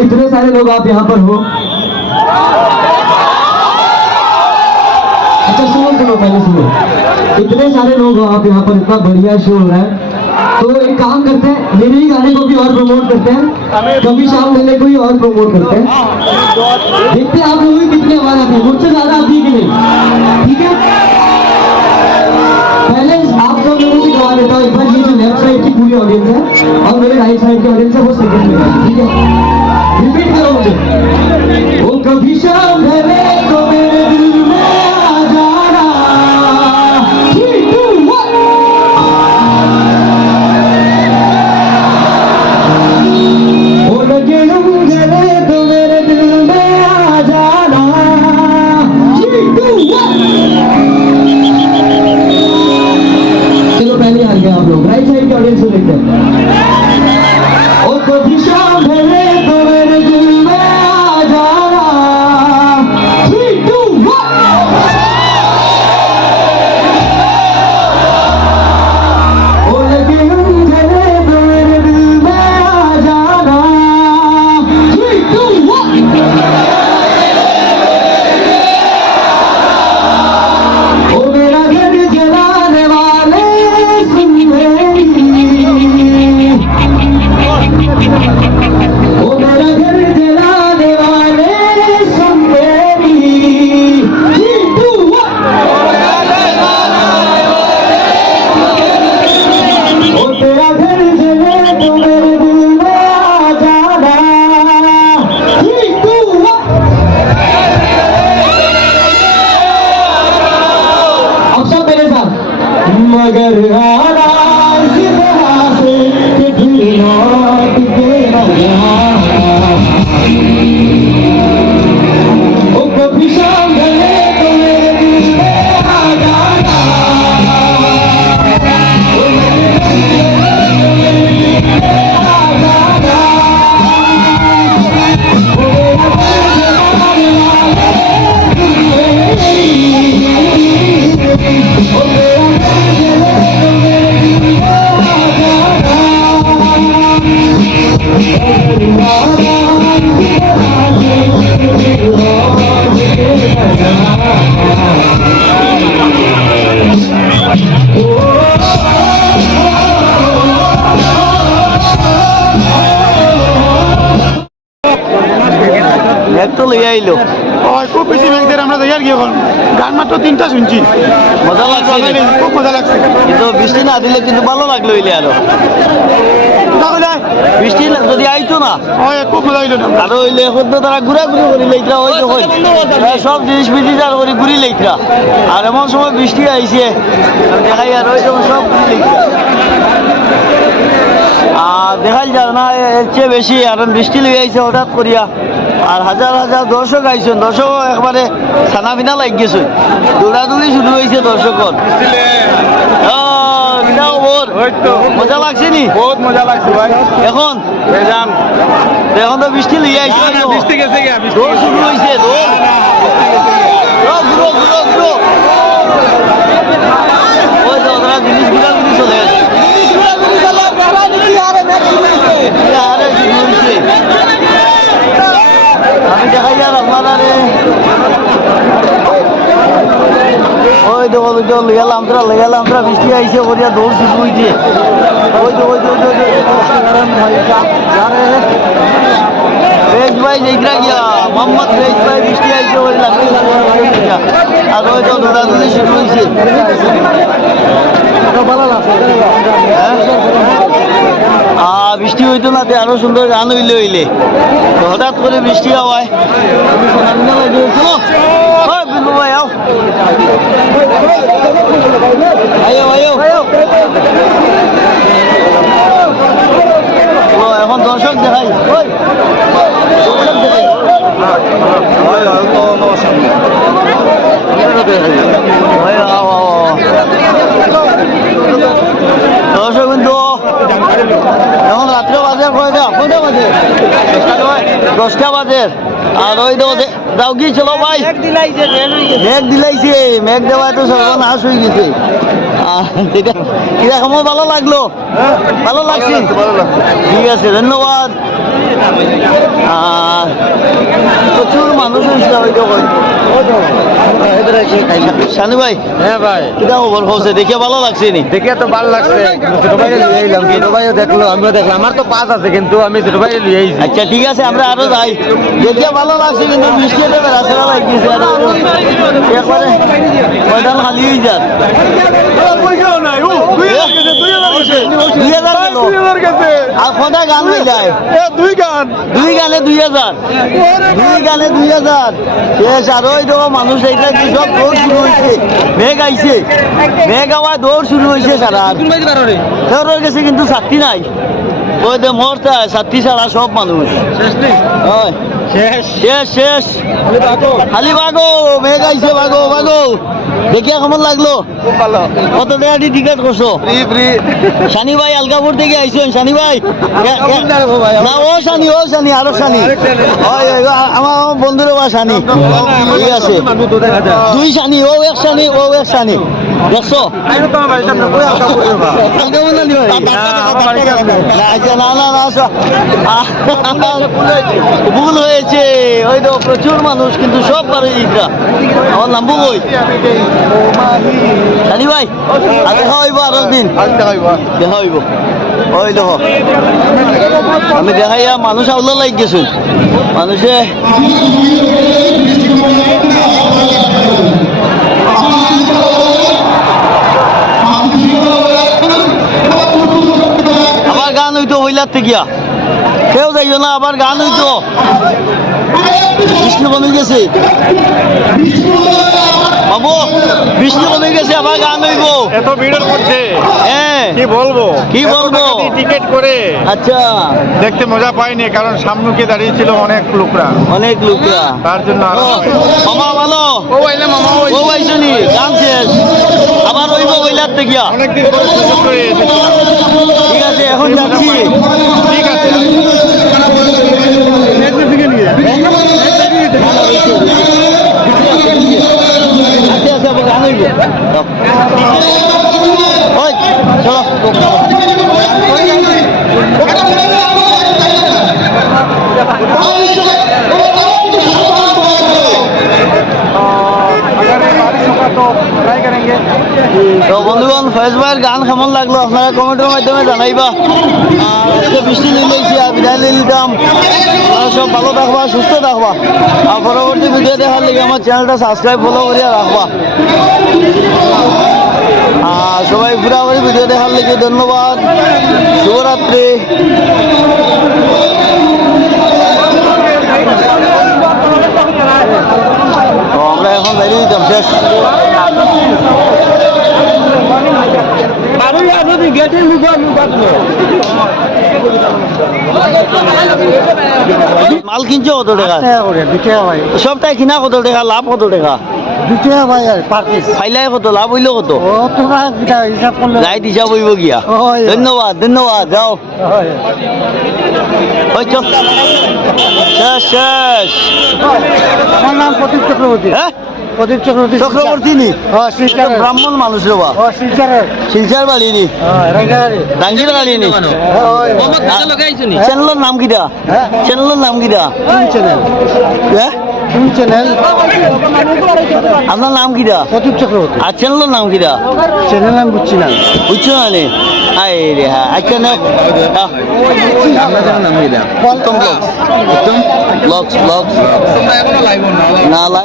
इतने सारे लोग आप यहाँ पर हो। अच्छा सुनो सुनो, पहले सुनो। इतने सारे लोग हो आप यहाँ पर, इतना बढ़िया शो हो रहा है। तो एक काम करते हैं, मेरे ही गाने को भी और प्रमोट करते हैं। कभी शाम मेले को ही और प्रमोट करते हैं। देखते आप लोग कितनी आवाज़ आती है। मुझसे ज़्यादा आती है नहीं? ठीक है? पहले आप सब लोगों से गवा देता हूँ। एक बार ये जो लेफ़्ट साइड की पूरी ऑडियंस है और मेरे राइट साइड की ऑडियंस है, वो सेकंड में ठीक है? আইলো। খুব বেশি আমরা কি এখন। গান মাত্র তিনটা শুনছি। মজা লাগছে। খুব মজা লাগছে। কিন্তু বৃষ্টি না দিলে কিন্তু ভালো লাগল হইলে আরও। তাহলে বৃষ্টি যদি আইতো না ওই খুব মজা হইল আরও হইলে এখন তো তারা ঘুরাঘুরি করি লইতরা হই সব জিনিস বিধি যার করে ঘুরি লইতরা। আর এমন সময় বৃষ্টি আইছে দেখাই আর সব ঘুরি আর দেখাই যায় না এর চেয়ে বেশি আর বৃষ্টি লই আইছে হঠাৎ করিয়া। আর হাজার হাজার দর্শক আইছেন দর্শক একবারে ছানা পিনা লাগ গেছে। দৌড়াদৌড়ি শুরু হয়েছে দর্শকর। মজা লাগছে নি? বহুত মজা লাগছে ভাই। এখন? যান এখন তো বৃষ্টি লইয়া আইছে বৃষ্টি গেছে দৌড় শুরু হয়েছে দৌড়। দৌড়, ঘুরো ঘুরো ঘুরো ওই তো ওরা জিনিস ঘুরা ঘুরি চলে আরে শুরু হয়েছে। আমি দেখাই যার ওই তো ওই তো লইয়ালাম তোরা লইয়ালাম তোরা বৃষ্টি আইছে করিয়া দৌড় শুরু হয়েছে ওই তো ওই তো ওই ভাই যেইটা গিয়া মোহাম্মদ রেজ ভাই বৃষ্টি আইছে ওই লাগবে আর ওই তো দৌড়াদৌড়ি শুরু হয়েছে হ্যাঁ? বৃষ্টি হইতো না আরও সুন্দর গান হইলে হইলে হঠাৎ করে বৃষ্টি হওয়ায় এখন দর্শক দেখাই দর্শক দেখাই ওই, আও, আও, আও। দর্শক কিন্তু এখন রাত্রে বাজে কয়টা কয়টা বাজে দশটা বাজে। আর ওই তো যাও কি চলো ভাই? মেঘ দিলাইছে মেঘ দেওয়ায় তো সর্বনাশ হয়ে গেছে। আহ, এটা কীরকম ভালো লাগল? ভালো লাগছে। ঠিক আছে ধন্যবাদ। প্রচুর মানুষ হয়েছিল হয়তো শানু ভাই? হ্যাঁ ভাই। কিটা খবর? হচ্ছে দেখে ভালো লাগছে নি? দেখে তো ভালো লাগছে। ছোট ভাই লিয়ে এলাম ছোট ভাইও দেখল আমিও দেখলাম। আমার তো পাস আছে কিন্তু আমি ছোট ভাই লিয়ে আইছি। আচ্ছা ঠিক আছে আমরা আরও যাই। দেখে ভালো লাগছে কিন্তু আর একবারে ময়দান খালি হয়ে দুই হাজার সদায় গান হয়ে যায় দুই গান। দুই গানে দুই হাজার। দুই গানে দুই হাজার। বেশ আর ওই দেখো মানুষ এইটা কি সব দৌড় শুরু হয়েছে। মেঘ আইছে। মেঘ আওয়া দৌড় শুরু হয়েছে সারা। দৌড় গেছে কিন্তু ছাত্রী নাই। ওই দে মোর ছাত্রী ছাড়া সব মানুষ। হয়। শেষ। শেষ শেষ। খালি বাগো মেঘ আইছে বাগো বাগো দেখিয়া কেমন লাগল? খুব ভালো কত টাকা দিয়ে টিকিট করছ ফ্রি ফ্রি শানি ভাই আলকাপুর থেকে আইছেন শানি ভাই। না ও শানি ও শানি আরও শানি। আমার বন্ধুরও বা শানি। ঠিক আছে। দুই শানি ও এক শানি ও এক শানি। দেখছ ভুল হয়েছে। ওই তো প্রচুর মানুষ কিন্তু সব পারে আমার নাম ভাই আর দেখা হইব আর একদিন দেখা হইব। ওই দেখো আমি দেখাইয়া মানুষ আউলা লাগ গেছো মানুষে আবার গান হইতো গিয়া কেউ যাইও না আবার গান হইতো। বিষ্ণু বন্ধু গেছে। বাবু বৃষ্টি কমে গেছে আবার গান হইব। এত ভিড়ের মধ্যে হ্যাঁ কি বলব? কি বলব? টিকিট করে আচ্ছা। দেখতে মজা পাইনি কারণ সামনুকে দাঁড়িয়ে ছিল অনেক লোকরা। অনেক লোকরা। তার জন্য আরও মামা ভালো? ও আইলে মামা ও পাইছনি গান শেষ। আবার বইলার থেকে। অনেকদিন পরে সুযোগ করে ঠিক আছে এখন যাচ্ছি। ঠিক আছে আচ্ছা আচ্ছা আবার গান হইব ওই চলো তো বন্ধুগণ, ফয়েজ ভাইয়ের গান কেমন লাগল আপনারা কমেন্টের মাধ্যমে জানাইবা। আজকে বৃষ্টি নিলেইছি আর বিদায় নিয়ে নিতাম। সব ভালো থাকবা, সুস্থ থাকবা। আর পরবর্তী ভিডিও দেখার লেগে আমার চ্যানেলটা সাবস্ক্রাইব ফলো করিয়া রাখবা। আর সবাই পুরাপুরি ভিডিও দেখার লেগে ধন্যবাদ। শুভরাত্রি। আমরা এখন বেরিয়ে দিতাম, শেষ। মাল কিনছো কত টাকা? সবটাই কিনা কত টাকা লাভ কত টাকা? ফাইলাই কত লাভ হইল কত? লাইট হিসাব হইব গিয়া। হয়। ধন্যবাদ ধন্যবাদ যাও। ওই শেষ শেষ। আমার নাম প্রদীপ চক্রবর্তী। হ্যাঁ? প্রদীপ চক্রবর্তী চক্রবর্তী নি? ব্রাহ্মণ মানুষ রে বা শিলচার বাড়ি নি? ডাঙ্গির বাড়ি নি? চ্যানেলের নাম কিটা? হ্যাঁ। চ্যানেলের নাম কিটা? চ্যানেল। হ্যাঁ? চ্যানেল। আপনার নাম কিটা? প্রদীপ চক্রবর্তী। আর চ্যানেলের নাম কিটা? চ্যানেল নাম বুঝছি না। বুঝছ না নে? আই রে হ্যাঁ আচ্ছা না Uttam vlogs. Uttam vlogs vlogs. না